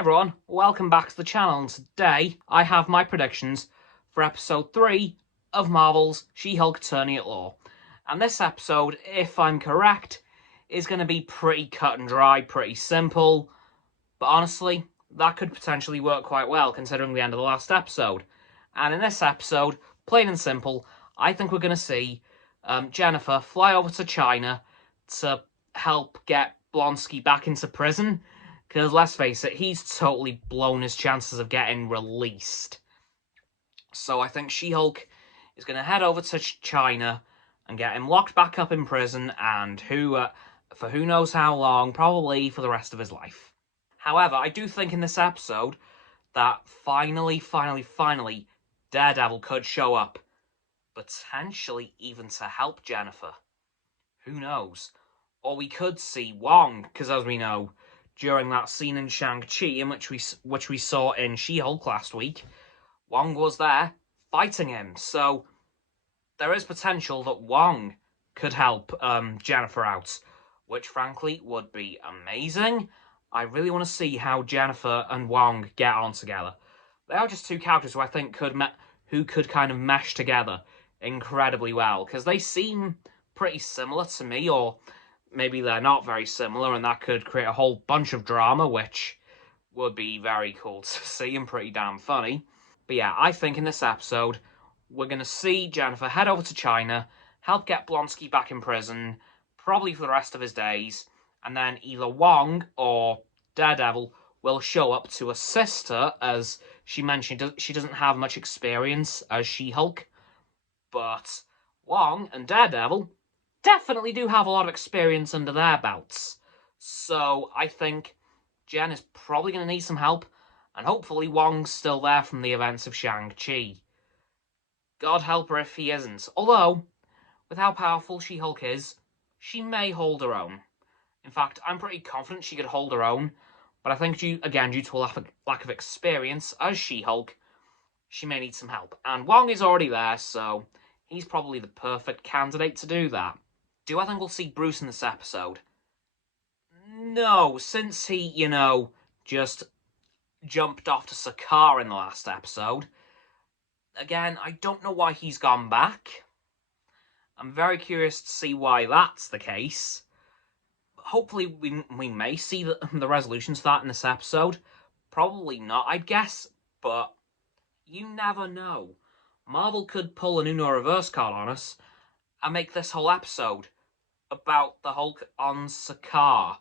everyone, welcome back to the channel, and today I have my predictions for episode 3 of Marvel's She-Hulk Attorney at Law. And this episode, if I'm correct, is going to be pretty cut and dry, pretty simple, but honestly, that could potentially work quite well considering the end of the last episode. And in this episode, plain and simple, I think we're going to see Jennifer fly over to China to help get Blonsky back into prison. Because, let's face it, he's totally blown his chances of getting released. So I think She-Hulk is going to head over to China and get him locked back up in prison, and for who knows how long, probably for the rest of his life. However, I do think in this episode that finally, Daredevil could show up. Potentially even to help Jennifer. Who knows? Or we could see Wong, because as we know, during that scene in Shang-Chi, in which we saw in She-Hulk last week, Wong was there fighting him. So there is potential that Wong could help Jennifer out, which frankly would be amazing. I really want to see how Jennifer and Wong get on together. They are just two characters who I think could kind of mesh together incredibly well, because they seem pretty similar to me, or maybe they're not very similar, and that could create a whole bunch of drama, which would be very cool to see and pretty damn funny. But yeah, I think in this episode, we're going to see Jennifer head over to China, help get Blonsky back in prison, probably for the rest of his days, and then either Wong or Daredevil will show up to assist her, as she mentioned she doesn't have much experience as She-Hulk, but Wong and Daredevil definitely do have a lot of experience under their belts. So I think Jen is probably going to need some help, and hopefully Wong's still there from the events of Shang-Chi. God help her if he isn't. Although, with how powerful She-Hulk is, she may hold her own. In fact, I'm pretty confident she could hold her own, but I think due to a lack of experience as She-Hulk, she may need some help. And Wong is already there, so he's probably the perfect candidate to do that. Do I think we'll see Bruce in this episode? No, since he, just jumped off to Sakaar in the last episode. Again, I don't know why he's gone back. I'm very curious to see why that's the case. Hopefully we may see the resolution to that in this episode. Probably not, I'd guess, but you never know. Marvel could pull an Uno reverse card on us and make this whole episode about the Hulk on Sakaar,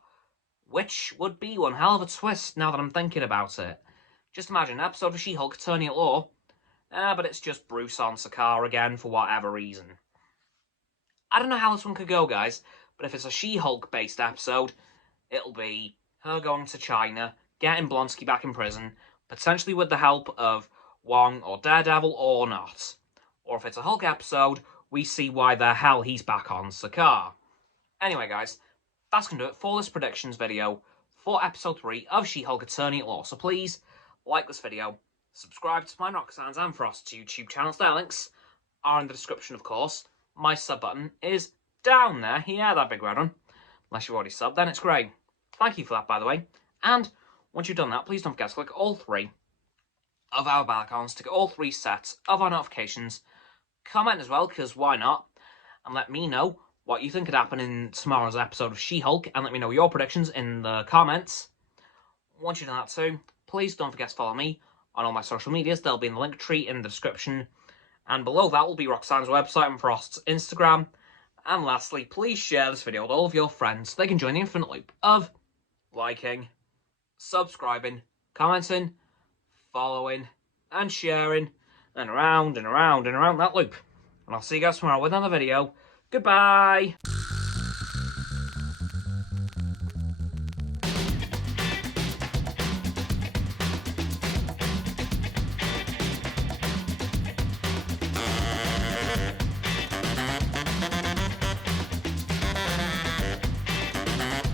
which would be one hell of a twist now that I'm thinking about it. Just imagine an episode of She-Hulk Attorney at Law, but it's just Bruce on Sakaar again for whatever reason. I don't know how this one could go, guys, but if it's a She-Hulk based episode, it'll be her going to China, getting Blonsky back in prison, potentially with the help of Wong or Daredevil or not. Or if it's a Hulk episode, we see why the hell he's back on Sakaar. Anyway, guys, that's going to do it for this predictions video for episode 3 of She-Hulk Attorney at Law. So please, like this video, subscribe to my Roxanne's and Frost's YouTube channels. Their links are in the description, of course. My sub button is down there. Yeah, that big red one. Unless you've already subbed, then it's great. Thank you for that, by the way. And once you've done that, please don't forget to click all 3 of our bell icons to get all 3 sets of our notifications. Comment as well, because why not? And let me know what you think could happen in tomorrow's episode of She-Hulk, and let me know your predictions in the comments. Once you've done that too, please don't forget to follow me on all my social medias. They'll be in the link tree in the description. And below that will be Roxanne's website and Frost's Instagram. And lastly, please share this video with all of your friends so they can join the infinite loop of liking, subscribing, commenting, following, and sharing, and around and around and around that loop. And I'll see you guys tomorrow with another video. Goodbye!